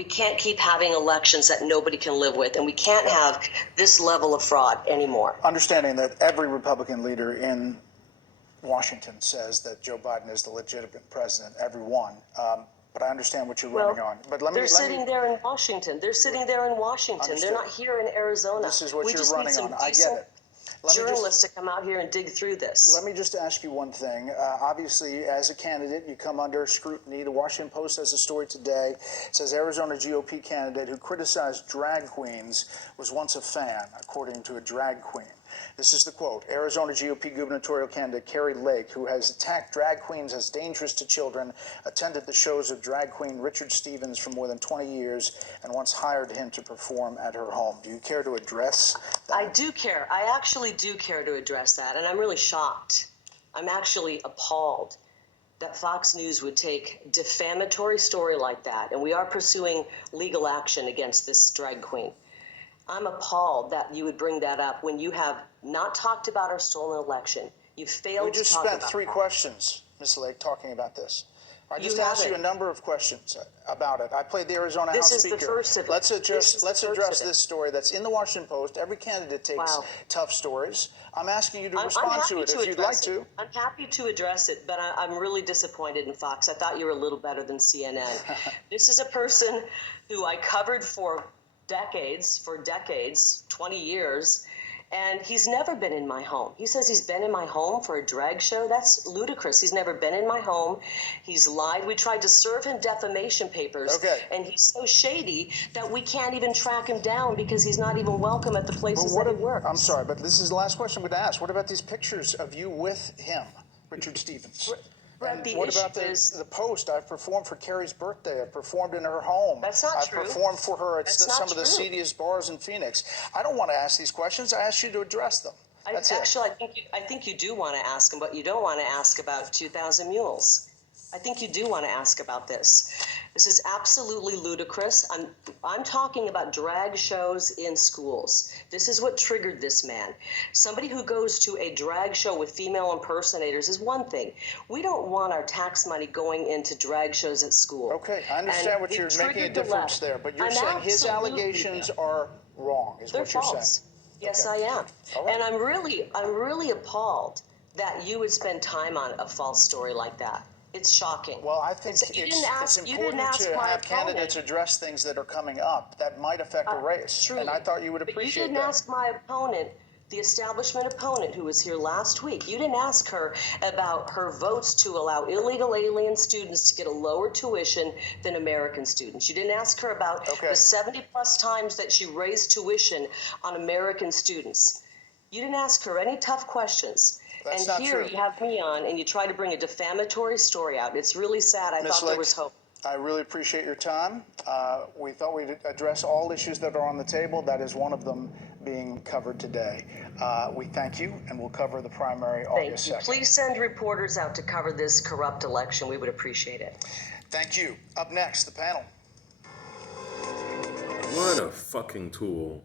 We can't keep having elections that nobody can live with, and we can't have this level of fraud anymore. Understanding that every Republican leader in Washington says that Joe Biden is the legitimate president, everyone. But I understand what you're running on. But they're sitting there in Washington. They're sitting there in Washington. Understood. They're not here in Arizona. This is what we you're just running need some on. I get it. Journalists to come out here and dig through this. Let me just ask you one thing. Obviously, as a candidate, you come under scrutiny. The Washington Post has a story today. It says Arizona GOP candidate who criticized drag queens was once a fan, according to a drag queen. This is the quote. Arizona GOP gubernatorial candidate Kari Lake, who has attacked drag queens as dangerous to children, attended the shows of drag queen Richard Stevens for more than 20 years and once hired him to perform at her home. Do you care to address that? I do care. I actually do care to address that, and I'm really shocked. I'm actually appalled that Fox News would take a defamatory story like that, and we are pursuing legal action against this drag queen. I'm appalled that you would bring that up when you have not talked about our stolen election. You failed to talk about it. We just spent 3 questions, Ms. Lake, talking about this. I just asked you a number of questions about it. I played the Arizona House Speaker. This is the first of it. Let's address this story that's in the Washington Post. Every candidate takes tough stories. I'm asking you to respond to it if you'd like to. I'm happy to address it, but I'm really disappointed in Fox. I thought you were a little better than CNN. This is a person who I covered for decades, 20 years, and he's never been in my home. He says he's been in my home for a drag show. That's ludicrous. He's never been in my home. He's lied. We tried to serve him defamation papers, and he's so shady that we can't even track him down because he's not even welcome at the places that he works. I'm sorry, but this is the last question I'm going to ask. What about these pictures of you with him, Richard Stevens? Brett, and what about the Post? I've performed for Carrie's birthday. I've performed in her home. That's not true. I've performed for her at some of the seediest bars in Phoenix. I don't want to ask these questions. I asked you to address them. Actually, I think you do want to ask them, but you don't want to ask about 2,000 Mules. I think you do want to ask about this. This is absolutely ludicrous. I'm talking about drag shows in schools. This is what triggered this man. Somebody who goes to a drag show with female impersonators is one thing. We don't want our tax money going into drag shows at school. Okay, I understand what you're making a difference there, but you're saying his allegations are wrong, is what you're saying. Yes, I am. And I'm really appalled that you would spend time on a false story like that. It's shocking. Well, I think it's important to have candidates address things that are coming up that might affect a race. Truly. And I thought you would appreciate that. You didn't ask my opponent, the establishment opponent who was here last week. You didn't ask her about her votes to allow illegal alien students to get a lower tuition than American students. You didn't ask her about the 70-plus times that she raised tuition on American students. You didn't ask her any tough questions. That's and here you have me on, and you try to bring a defamatory story out. It's really sad. I thought there was hope. I really appreciate your time. We thought we'd address all issues that are on the table. That is one of them being covered today. We thank you, and we'll cover the primary August 2nd. Please send reporters out to cover this corrupt election. We would appreciate it. Thank you. Up next, the panel. What a fucking tool.